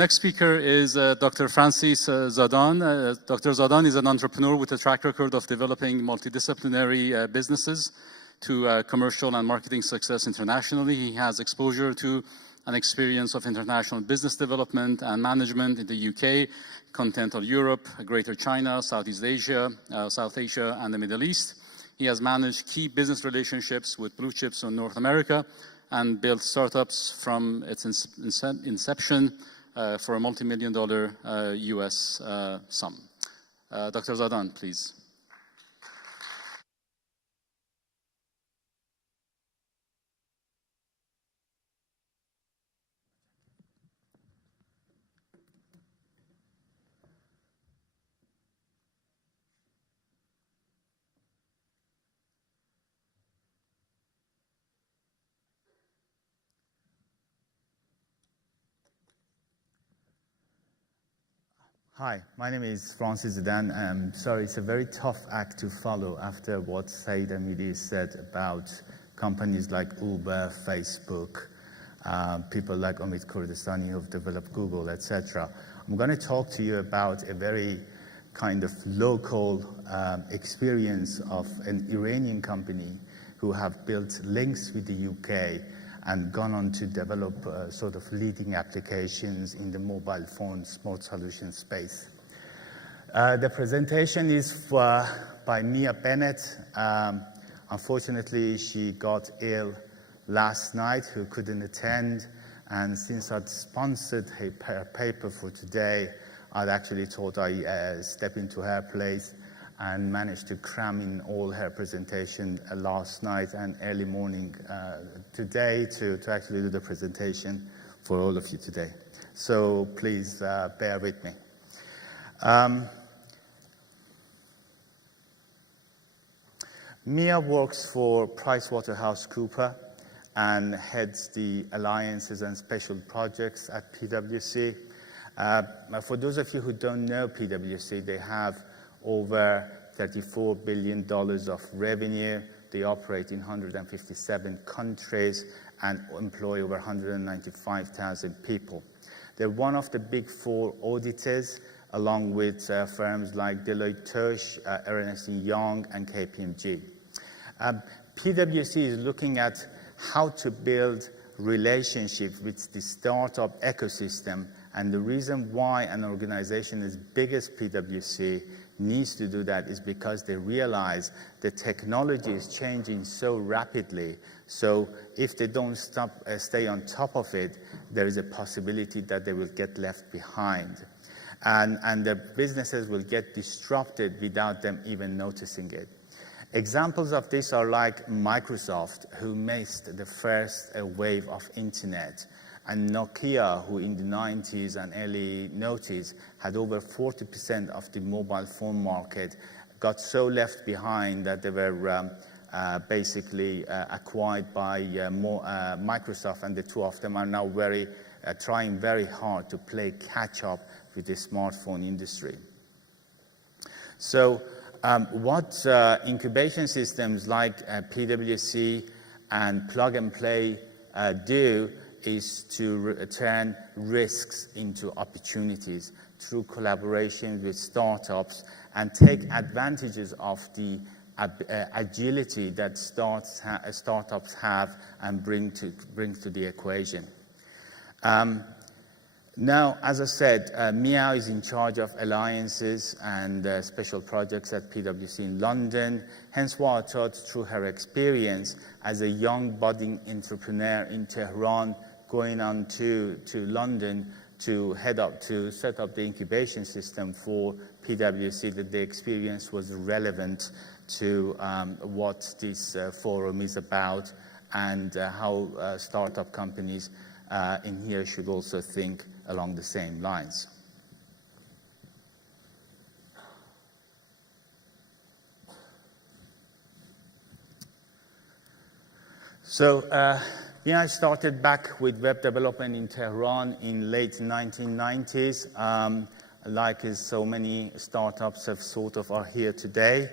next speaker is Dr. Francis Zadan. Dr. Zadan is an entrepreneur with a track record of developing multidisciplinary businesses to commercial and marketing success internationally. He has exposure to an experience of international business development and management in the UK, continental Europe, Greater China, Southeast Asia, South Asia, and the Middle East. He has managed key business relationships with blue chips in North America and built startups from its inception for a multi-million-dollar US sum. Dr. Zadan, please. Hi, my name is Francis Zadan. I'm sorry, it's a very tough act to follow after what Saeed Amidi said about companies like Uber, Facebook, people like Omid Kurdistani who've developed Google, etc. I'm going to talk to you about a very kind of local experience of an Iranian company who have built links with the UK and gone on to develop sort of leading applications in the mobile phone smart solution space. The presentation is by Mia Bennett. Unfortunately, she got ill last night, who couldn't attend, and since I'd sponsored her paper for today, I'd actually thought I'd step into her place and managed to cram in all her presentation last night and early morning today to actually do the presentation for all of you today. So please bear with me. Mia works for PricewaterhouseCoopers and heads the alliances and special projects at PwC. For those of you who don't know PwC, they have over $34 billion of revenue. They operate in 157 countries and employ over 195,000 people. They're one of the big four auditors, along with firms like Deloitte Touche, Ernst & Young, and KPMG. PwC is looking at how to build relationships with the startup ecosystem, and the reason why an organization as big as PwC needs to do that is because they realize the technology is changing so rapidly. So if they don't stay on top of it, there is a possibility that they will get left behind. And their businesses will get disrupted without them even noticing it. Examples of this are like Microsoft, who missed the first wave of internet, and Nokia, who in the 90s and early noughties had over 40% of the mobile phone market, got so left behind that they were basically acquired by Microsoft, and the two of them are now trying very hard to play catch up with the smartphone industry. So what incubation systems like PwC and Plug and Play do is to turn risks into opportunities through collaboration with startups and take advantages of the agility that startups have and bring to the equation. Now, as I said, Mia is in charge of alliances and special projects at PwC in London. Hence why I thought, through her experience as a young budding entrepreneur in Tehran, going on to London to set up the incubation system for PwC, that the experience was relevant to what this forum is about, and how startup companies in here should also think along the same lines. So I started back with web development in Tehran in late 1990s. Like so many startups have sort of are here today.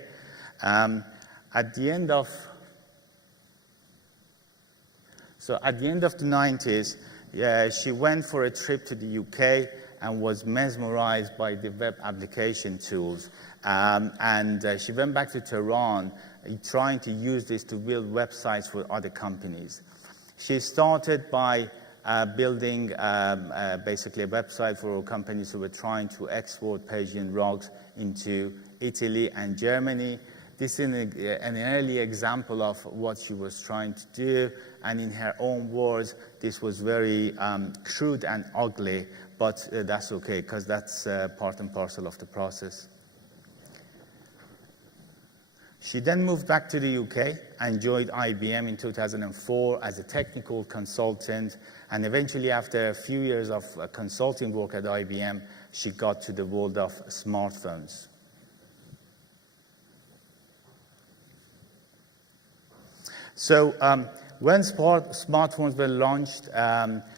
At the end of the 90s, She went for a trip to the UK and was mesmerized by the web application tools. She went back to Tehran trying to use this to build websites for other companies. She started by building basically a website for companies who were trying to export Persian rugs into Italy and Germany. This is an early example of what she was trying to do, and in her own words, this was very crude and ugly, but that's okay, because that's part and parcel of the process. She then moved back to the UK and joined IBM in 2004 as a technical consultant, and eventually after a few years of consulting work at IBM, she got to the world of smartphones. So when smartphones were launched,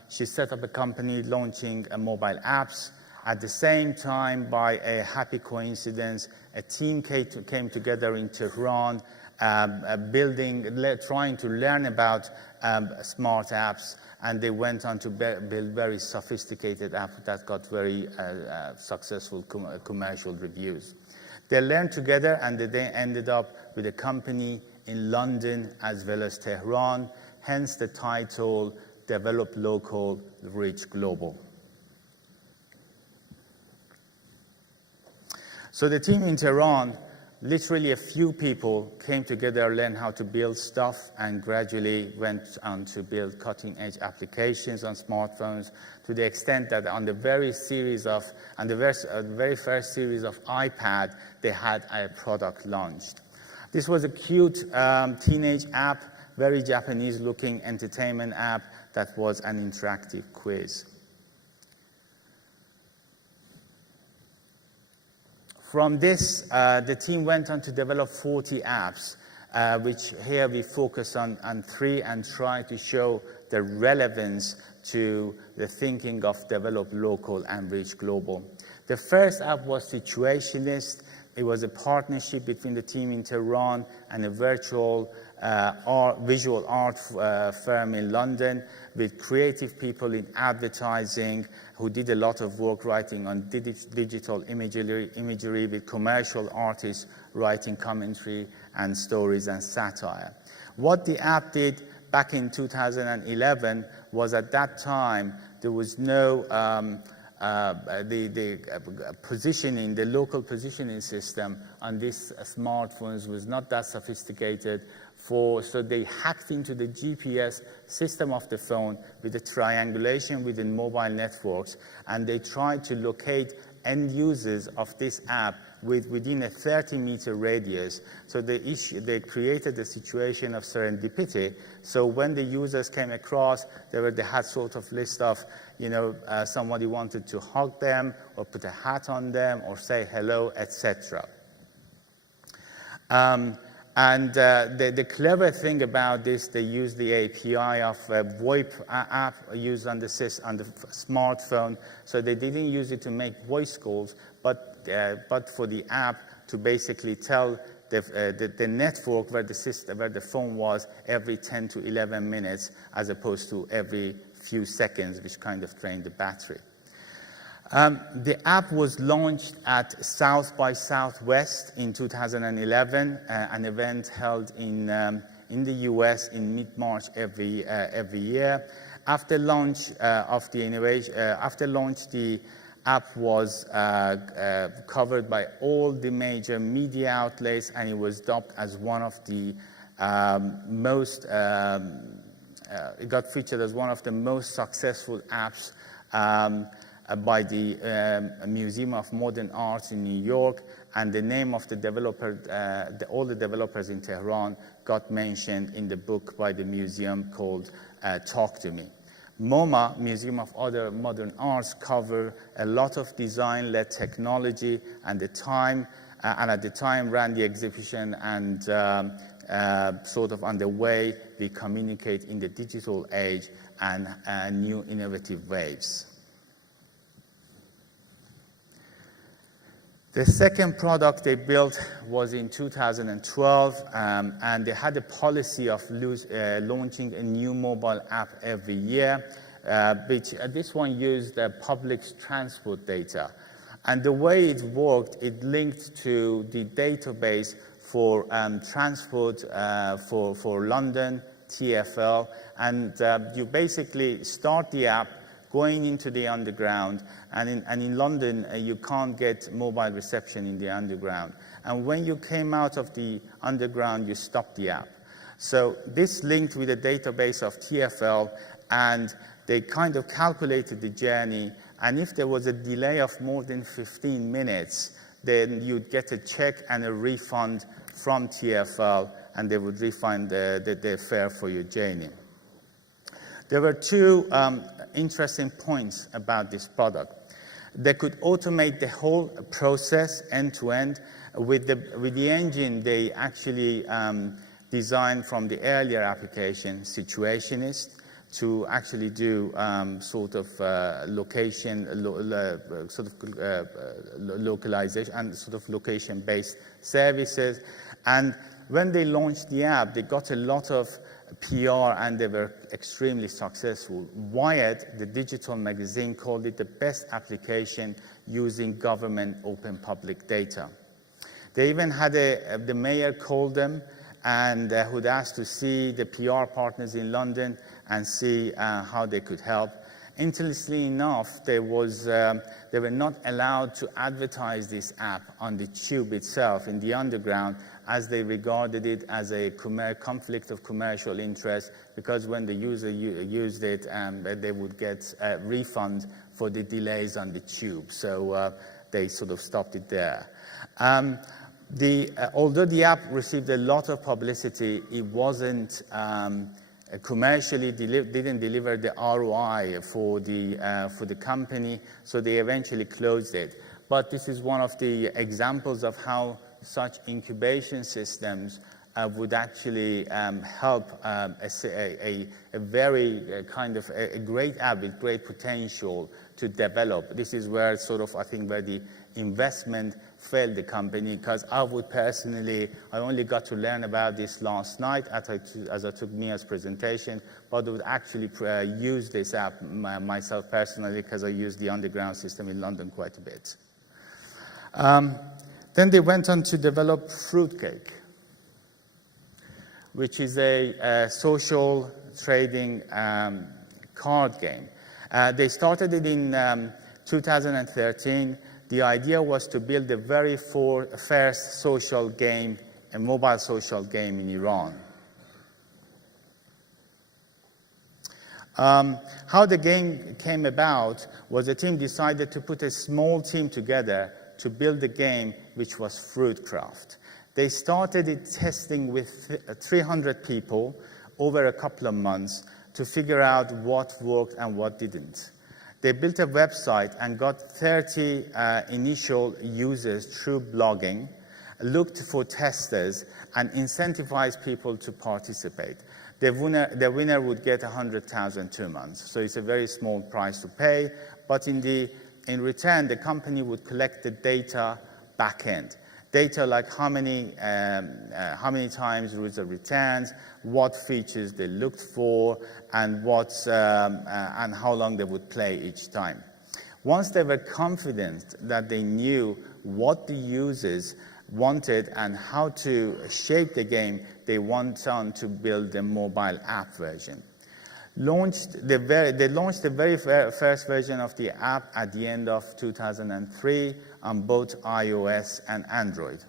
she set up a company launching mobile apps. At the same time, by a happy coincidence, a team came together in Tehran, trying to learn about smart apps, and they went on to build very sophisticated apps that got very successful commercial reviews. They learned together, and they ended up with a company in London as well as Tehran, hence the title, Develop Local, Reach Global. So the team in Tehran, literally a few people came together, learned how to build stuff, and gradually went on to build cutting-edge applications on smartphones, to the extent that on the very first series of iPad, they had a product launched. This was a cute teenage app, very Japanese-looking entertainment app that was an interactive quiz. From this, the team went on to develop 40 apps, which here we focus on 3 and try to show the relevance to the thinking of develop local and reach global. The first app was Situationist. It was a partnership between the team in Tehran and a visual art firm in London, with creative people in advertising who did a lot of work writing on digital imagery with commercial artists writing commentary and stories and satire. What the app did back in 2011 was, at that time, there was no the local positioning system on these smartphones was not that sophisticated, so they hacked into the GPS system of the phone with the triangulation within mobile networks, and they tried to locate end users of this app within a 30-meter radius. So they created a situation of serendipity. So when the users came across, they had sort of list of, somebody wanted to hug them or put a hat on them or say hello, etc. The clever thing about this, they used the API of a VoIP app used on the smartphone. So they didn't use it to make voice calls, but for the app to basically tell the network where the phone was every 10 to 11 minutes, as opposed to every few seconds, which kind of drained the battery. The app was launched at South by Southwest in 2011, an event held in the US in mid-March every year. After launch, the app was covered by all the major media outlets, and it was dubbed as one of the it got featured as one of the most successful apps by the Museum of Modern Art in New York, and the name of the developer, all the developers in Tehran got mentioned in the book by the museum called Talk to Me. MoMA, Museum of Other Modern Arts, cover a lot of design-led technology, and at the time ran the exhibition, and sort of on the way we communicate in the digital age and new innovative ways. The second product they built was in 2012, and they had a policy of launching a new mobile app every year. which this one used public transport data. And the way it worked, it linked to the database for transport for London, TfL, and you basically start the app going into the underground, and in London, you can't get mobile reception in the underground. And when you came out of the underground, you stopped the app. So this linked with a database of TfL, and they kind of calculated the journey, and if there was a delay of more than 15 minutes, then you'd get a check and a refund from TfL, and they would refund the fare for your journey. There were two interesting points about this product. They could automate the whole process end-to-end. With the engine, they actually designed from the earlier application, Situationist, to actually do sort of location, localization and sort of location-based services. And when they launched the app, they got a lot of PR and they were extremely successful. Wired, the digital magazine, called it the best application using government open public data. They even had the mayor called them and who'd asked to see the PR partners in London and see how they could help. Interestingly enough, they were not allowed to advertise this app on the tube itself in the underground, as they regarded it as a conflict of commercial interest, because when the user used it, they would get a refund for the delays on the tube. So they sort of stopped it there. Although the app received a lot of publicity, it wasn't commercially didn't deliver the ROI for the company, so they eventually closed it. But this is one of the examples of how such incubation systems would actually help a very kind of a great app with great potential to develop. This is where sort of I think where the investment failed the company, because I would personally, I only got to learn about this last night as I took Mia's presentation, but I would actually use this app myself personally, because I use the underground system in London quite a bit. Then they went on to develop Fruitcake, which is a social trading card game. They started it in 2013. The idea was to build the very first social game, a mobile social game in Iran. How the game came about was the team decided to put a small team together to build a game which was Fruitcraft. They started it testing with 300 people over a couple of months to figure out what worked and what didn't. They built a website and got 30 initial users through blogging, looked for testers, and incentivized people to participate. The winner would get 100,000 2 months. So it's a very small price to pay, but in return, the company would collect the data back end. Data like how many times user returns, what features they looked for, and and how long they would play each time. Once they were confident that they knew what the users wanted and how to shape the game, they went on to build the mobile app version. They launched the very first version of the app at the end of 2003 on both iOS and Android.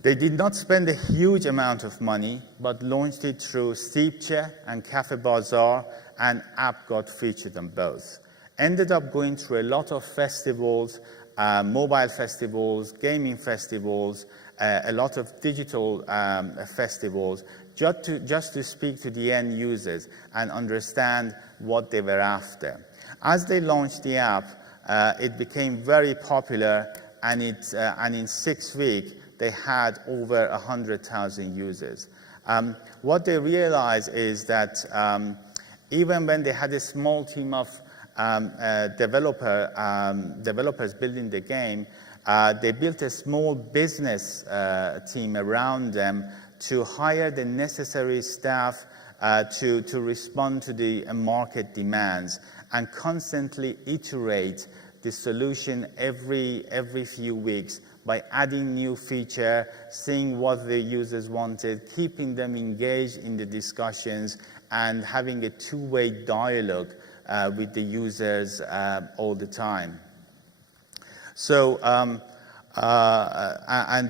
They did not spend a huge amount of money, but launched it through Steepche and Cafe Bazaar, and app got featured on both. Ended up going through a lot of festivals, mobile festivals, gaming festivals, a lot of digital festivals, just to speak to the end users and understand what they were after. As they launched the app, it became very popular, and in 6 weeks, they had over 100,000 users. What they realized is that even when they had a small team of developers building the game, they built a small business team around them to hire the necessary staff to respond to the market demands, and constantly iterate the solution every few weeks by adding new feature, seeing what the users wanted, keeping them engaged in the discussions, and having a two-way dialogue with the users all the time. So, and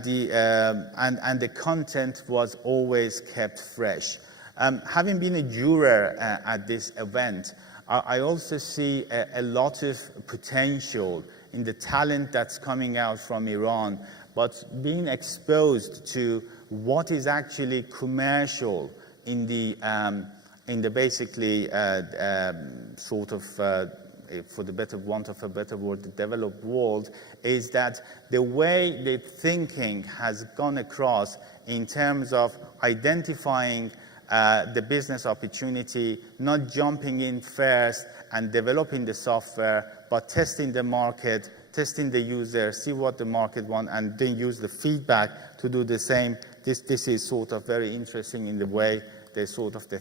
the content was always kept fresh. Having been a juror at this event, I also see a lot of potential in the talent that's coming out from Iran, but being exposed to what is actually commercial in the basically sort of, for the want of a better word, the developed world, is that the way the thinking has gone across in terms of identifying the business opportunity, not jumping in first and developing the software, but testing the market, testing the user, see what the market wants, and then use the feedback to do the same. This is sort of very interesting in the way the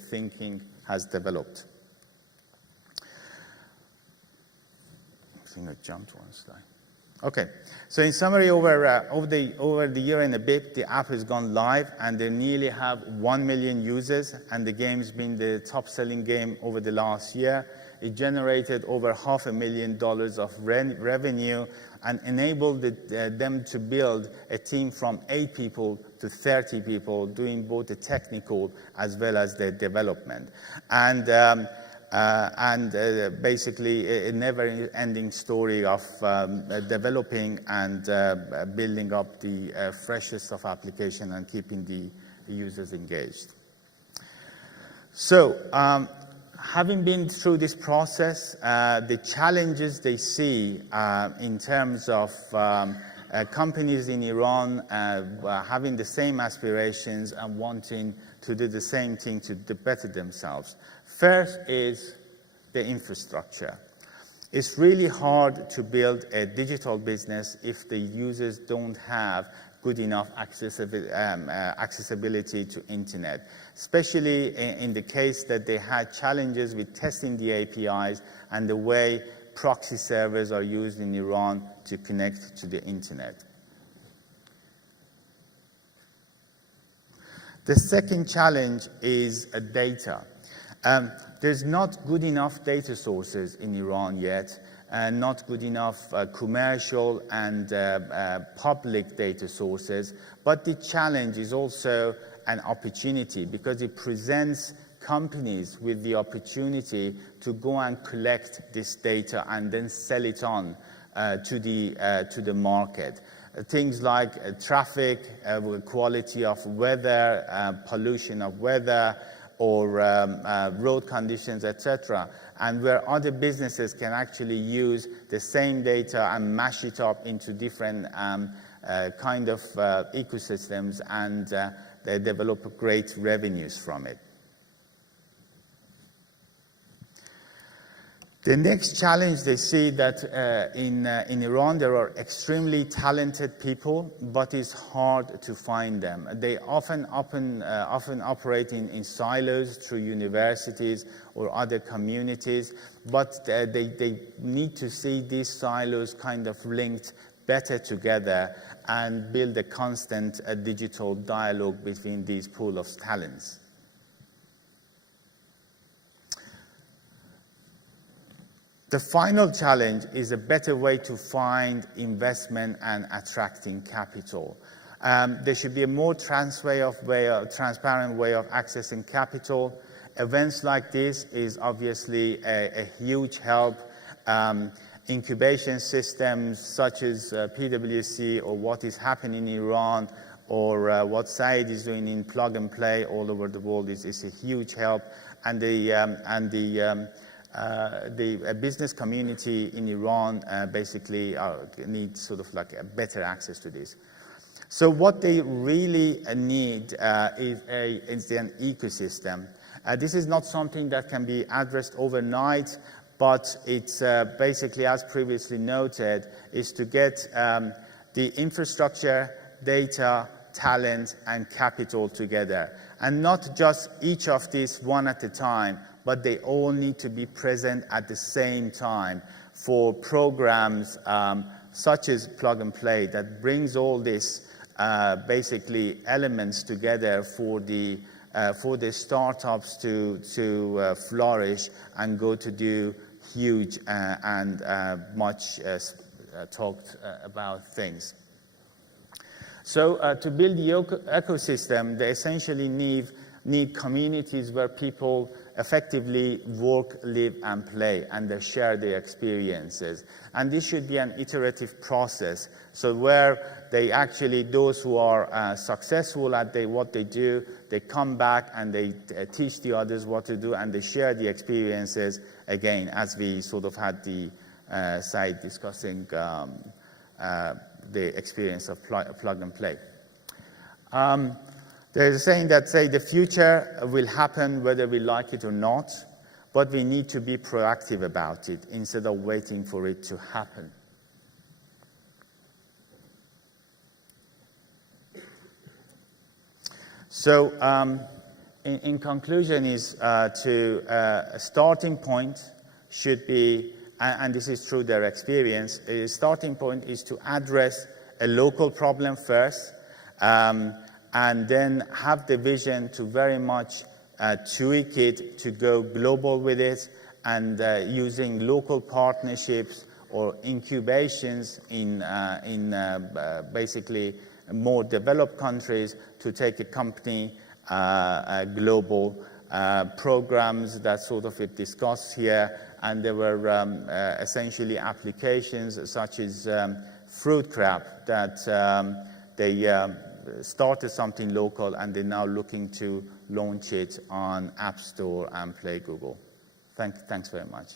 thinking has developed. I think I jumped one slide. Okay, so in summary, over the year and a bit, the app has gone live, and they nearly have 1 million users, and the game's been the top-selling game over the last year. It generated over $500,000 of revenue and enabled them to build a team from 8 people to 30 people, doing both the technical as well as the development. And basically a never-ending story of developing and building up the freshest of application and keeping the users engaged. So, having been through this process, the challenges they see in terms of companies in Iran having the same aspirations and wanting to do the same thing to better themselves. First is the infrastructure. It's really hard to build a digital business if the users don't have good enough accessibility to internet, especially in the case that they had challenges with testing the APIs and the way proxy servers are used in Iran to connect to the internet. The second challenge is data. There's not good enough data sources in Iran yet, and not good enough commercial and public data sources. But the challenge is also an opportunity, because it presents companies with the opportunity to go and collect this data and then sell it on to the market. Things like traffic, quality of weather, pollution of weather, or road conditions, etc., and where other businesses can actually use the same data and mash it up into different kind of ecosystems, and they develop great revenues from it. The next challenge, they see that in Iran there are extremely talented people, but it's hard to find them. They often operate in silos through universities or other communities, but they need to see these silos kind of linked better together and build a constant digital dialogue between these pool of talents. The final challenge is a better way to find investment and attracting capital. There should be a more transparent way of accessing capital. Events like this is obviously a huge help. Incubation systems such as PwC, or what is happening in Iran, or what Said is doing in plug and play all over the world is a huge help. And the business community in Iran basically needs sort of like a better access to this. So what they really need is an ecosystem. This is not something that can be addressed overnight, but it's basically, as previously noted, is to get the infrastructure, data, talent, and capital together. And not just each of these one at a time, but they all need to be present at the same time for programs such as Plug and Play that brings all these basically elements together for the startups to flourish and go to do huge and much talked about things. So to build the ecosystem, they essentially need communities where people effectively work, live, and play, and they share their experiences. And this should be an iterative process. So where they actually, those who are successful at what they do, they come back and they teach the others what to do, and they share the experiences again, as we sort of had the side discussing the experience of Plug and Play. There's a saying that says the future will happen whether we like it or not, but we need to be proactive about it instead of waiting for it to happen. So in conclusion is a starting point should be, and this is through their experience, a starting point is to address a local problem first, and then have the vision to very much tweak it to go global with it, and using local partnerships or incubations in basically more developed countries to take a company global. Programs that sort of we discussed here, and there were essentially applications such as Fruit Crab that they started something local, and they're now looking to launch it on App Store and Play Google. Thanks very much.